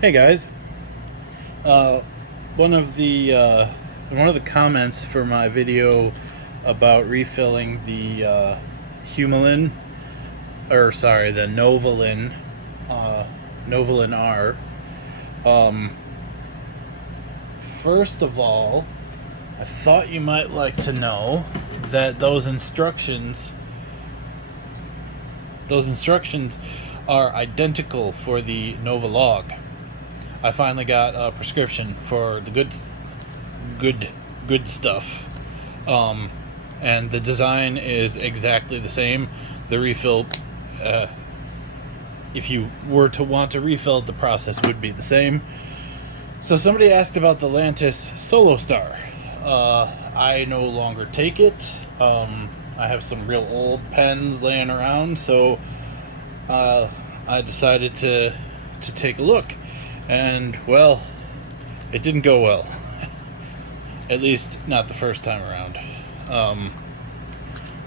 Hey guys, uh, one of the comments for my video about refilling the Humulin, or sorry, the Novolin, Novolin R. Um, First of all, I thought you might like to know that those instructions are identical for the Novolog. I finally got a prescription for the good stuff, um, and the design is exactly the same. The refill, uh, if you were to want to refill, the process would be the same. So somebody asked about the Lantus SoloStar. I no longer take it. I have some real old pens laying around, so I decided to take a look, and well, it didn't go well. At least not the first time around.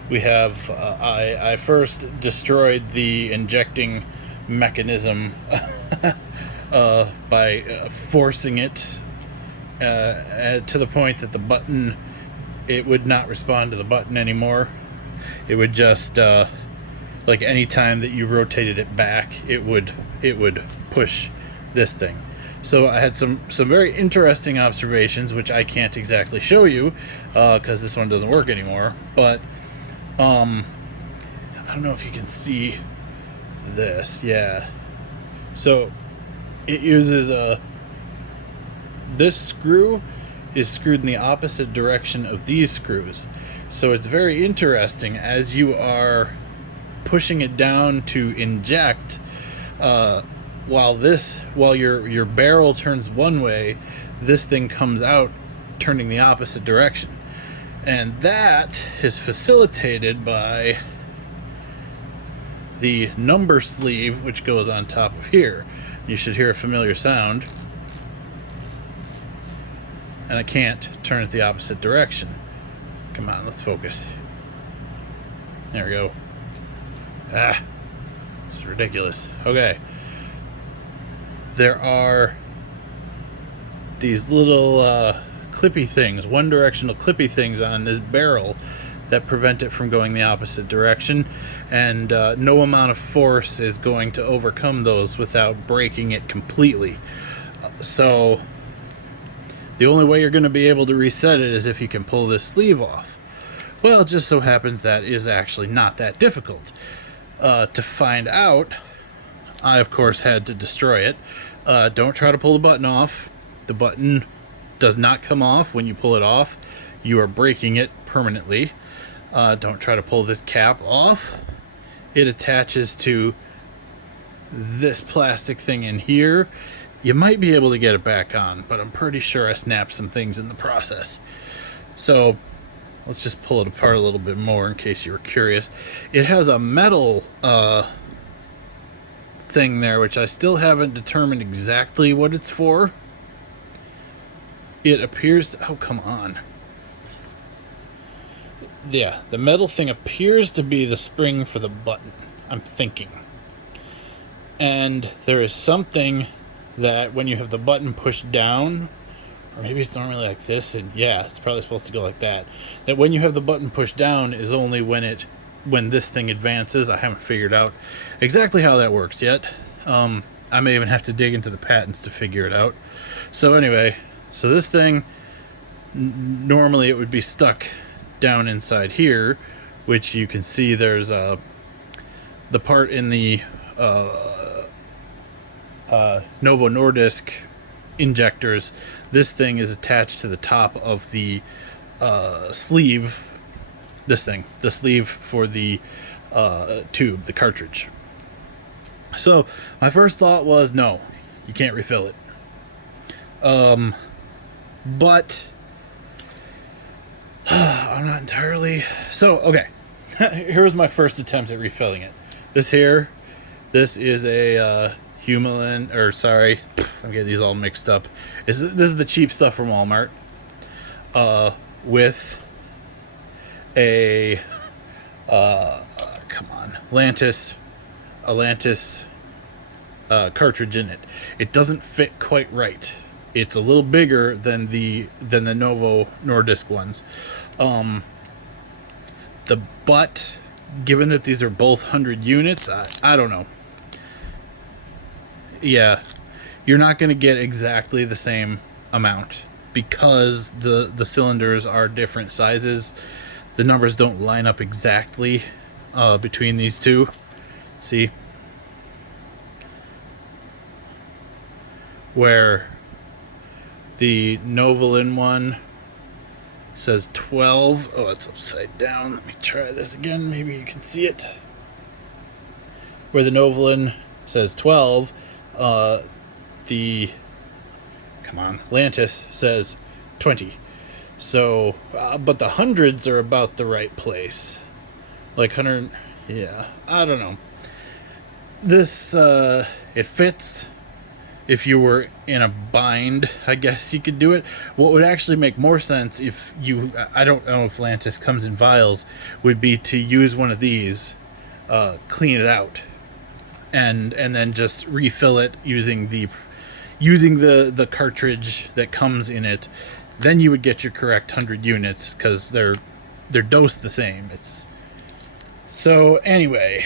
We have I first destroyed the injecting mechanism by forcing it to the point that the button, it would not respond to the button anymore. It would just like any time that you rotated it back, it would push this thing. So I had some very interesting observations, which I can't exactly show you because this one doesn't work anymore. But I don't know if you can see this. Yeah. So it uses this screw is screwed in the opposite direction of these screws. So it's very interesting as you are pushing it down to inject. While your barrel turns one way, this thing comes out turning the opposite direction, and that is facilitated by the number sleeve, which goes on top of here. You should hear a familiar sound, and I can't turn it the opposite direction. Come on, let's focus. There we go. This is ridiculous. Okay. There are these little clippy things, one directional clippy things on this barrel that prevent it from going the opposite direction, and no amount of force is going to overcome those without breaking it completely. So the only way you're going to be able to reset it is if you can pull this sleeve off. Well, it just so happens that is actually not that difficult. To find out, I of course had to destroy it. Don't try to pull the button off. The button does not come off when you pull it off. You are breaking it permanently. Don't try to pull this cap off. It attaches to this plastic thing in here. You might be able to get it back on, but I'm pretty sure I snapped some things in the process. So let's just pull it apart a little bit more in case you were curious. It has a metal thing there, which I still haven't determined exactly what it's for. It appears to, oh, come on. Yeah, the metal thing appears to be the spring for the button, I'm thinking. And there is something that when you have the button pushed down, or maybe it's normally like this, and yeah, it's probably supposed to go like that, that when you have the button pushed down is only when this thing advances. I haven't figured out exactly how that works yet. I may even have to dig into the patents to figure it out. So anyway, so this thing, normally it would be stuck down inside here, which you can see there's the part in the Novo Nordisk injectors. This thing is attached to the top of the sleeve. This thing, the sleeve for the tube, the cartridge. So my first thought was, no, you can't refill it. But I'm not entirely. So okay, here's my first attempt at refilling it. This is a Humulin, or sorry, I'm getting these all mixed up. This is the cheap stuff from Walmart. With a come on, Lantus cartridge in it. It doesn't fit quite right. It's a little bigger than the Novo Nordisk ones. The butt, given that these are both 100 units, I don't know. Yeah, you're not going to get exactly the same amount because the cylinders are different sizes. The numbers don't line up exactly between these two. See? Where the Novolin one says 12. Oh, it's upside down. Let me try this again. Maybe you can see it. Where the Novolin says 12, the Lantus says 20. So, but the hundreds are about the right place. Like 100, yeah, I don't know. This, it fits. If you were in a bind, I guess you could do it. What would actually make more sense if you, I don't know if Lantus comes in vials, would be to use one of these, clean it out, and then just refill it using the cartridge that comes in it. Then you would get your correct 100 units because they're dosed the same. So anyway,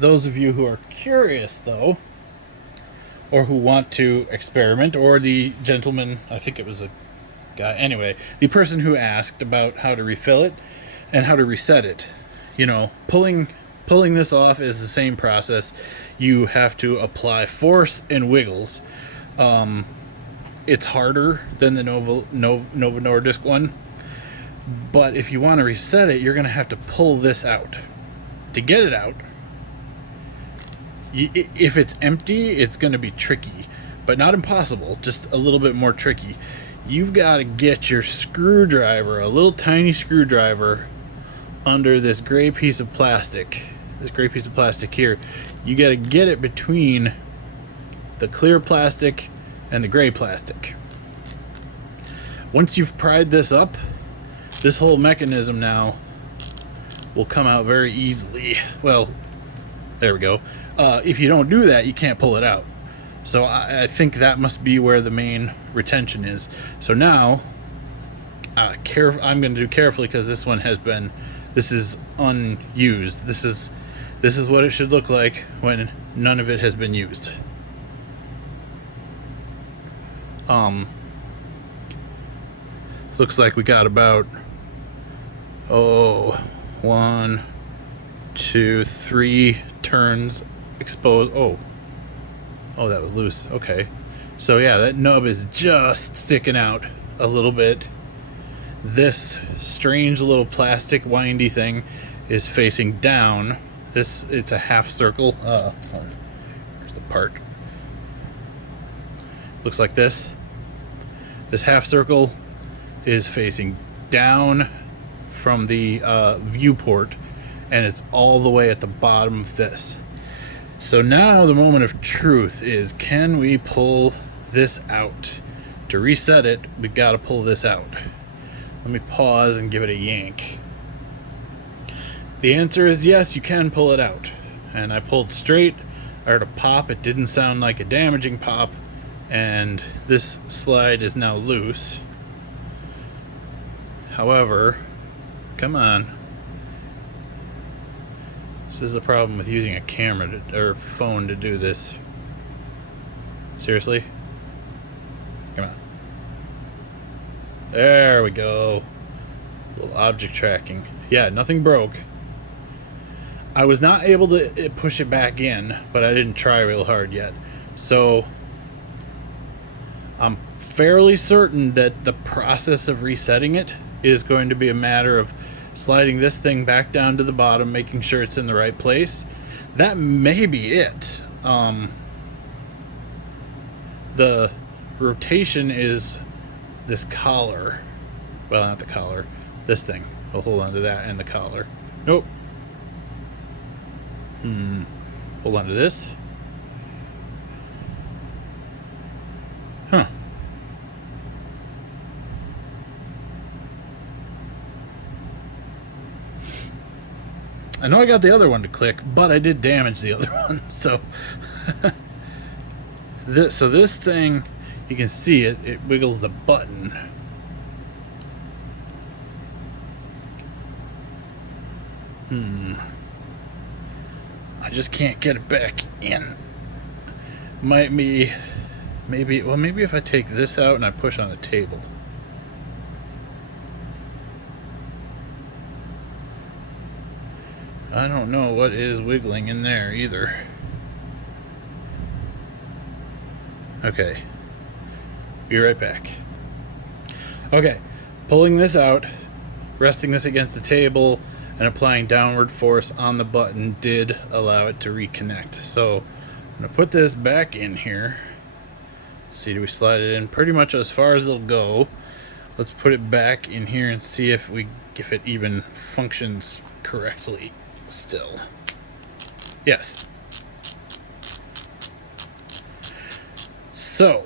those of you who are curious though, or who want to experiment, or the gentleman, I think it was a guy, anyway, the person who asked about how to refill it and how to reset it, you know, pulling this off is the same process. You have to apply force and wiggles. It's harder than the Novo Nordisk one, but if you want to reset it, you're going to have to pull this out. To get it out, if it's empty, it's going to be tricky, but not impossible, just a little bit more tricky. You've got to get your screwdriver, a little tiny screwdriver, under this gray piece of plastic. This gray piece of plastic here. You got to get it between the clear plastic and the gray plastic. Once you've pried this up, this whole mechanism now will come out very easily. Well, there we go. If you don't do that, you can't pull it out. So I think that must be where the main retention is. So now, I'm going to do carefully because this is unused. This is what it should look like when none of it has been used. Looks like we got about 1, 2, 3 turns exposed. Oh, that was loose. Okay, so yeah, that nub is just sticking out a little bit. This strange little plastic windy thing is facing down. It's a half circle. Here's the part. Looks like this. This half circle is facing down from the viewport, and it's all the way at the bottom of this. So now the moment of truth is, can we pull this out? To reset it, we've got to pull this out. Let me pause and give it a yank. The answer is yes, you can pull it out. And I pulled straight. I heard a pop. It didn't sound like a damaging pop. And this slide is now loose. However, come on. This is the problem with using a camera or phone to do this. Seriously? Come on. There we go. A little object tracking. Yeah, nothing broke. I was not able to push it back in, but I didn't try real hard yet. So I'm fairly certain that the process of resetting it is going to be a matter of sliding this thing back down to the bottom, making sure it's in the right place. That may be it. The rotation is this collar. Well, not the collar. This thing. I'll hold on to that and the collar. Nope. Hold on to this. Huh. I know I got the other one to click, but I did damage the other one, so this thing, you can see it wiggles the button. I just can't get it back in. Maybe if I take this out and I push on the table. I don't know what is wiggling in there either. Okay. Be right back. Okay. Pulling this out, resting this against the table, and applying downward force on the button did allow it to reconnect. So I'm going to put this back in here. See, do we slide it in pretty much as far as it'll go. Let's put it back in here and see if it even functions correctly still. Yes. So,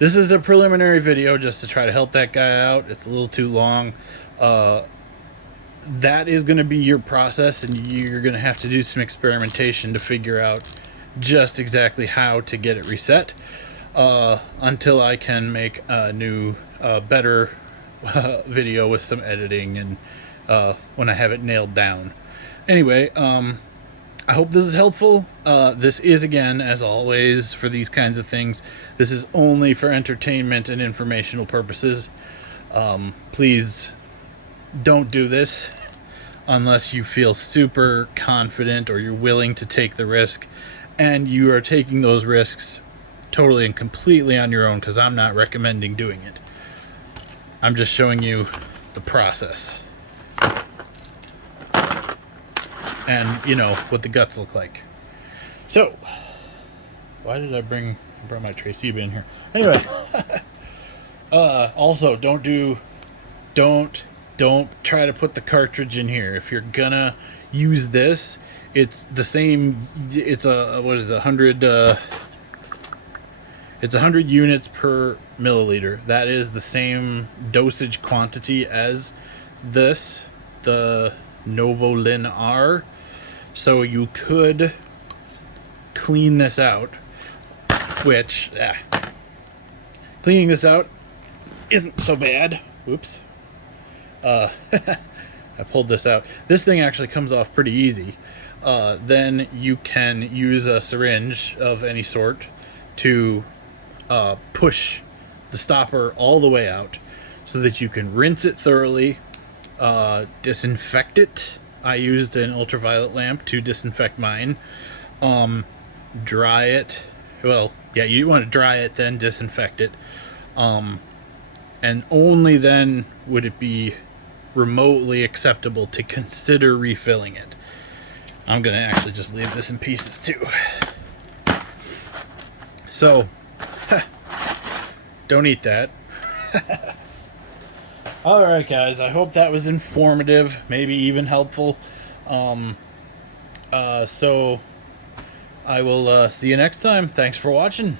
this is a preliminary video just to try to help that guy out. It's a little too long. That is going to be your process, and you're going to have to do some experimentation to figure out just exactly how to get it reset, until I can make a new, better video with some editing and when I have it nailed down. Anyway, I hope this is helpful. This is, again, as always, for these kinds of things, this is only for entertainment and informational purposes. Please don't do this unless you feel super confident or you're willing to take the risk, and you are taking those risks totally and completely on your own, because I'm not recommending doing it. I'm just showing you the process and, you know, what the guts look like. So, why did I brought my Tracy in here? Anyway, also, don't try to put the cartridge in here. If you're gonna use this, it's the same. It's a, what is it, 100? It's 100 units per milliliter. That is the same dosage quantity as this, the Novolin R. So you could clean this out, which cleaning this out isn't so bad. Oops. I pulled this out. This thing actually comes off pretty easy. Then you can use a syringe of any sort to push the stopper all the way out so that you can rinse it thoroughly, disinfect it. I used an ultraviolet lamp to disinfect mine. Dry it. Well, yeah, you want to dry it, then disinfect it. And only then would it be remotely acceptable to consider refilling it. I'm going to actually just leave this in pieces too. So, don't eat that. Alright guys, I hope that was informative, maybe even helpful. So I will see you next time. Thanks for watching.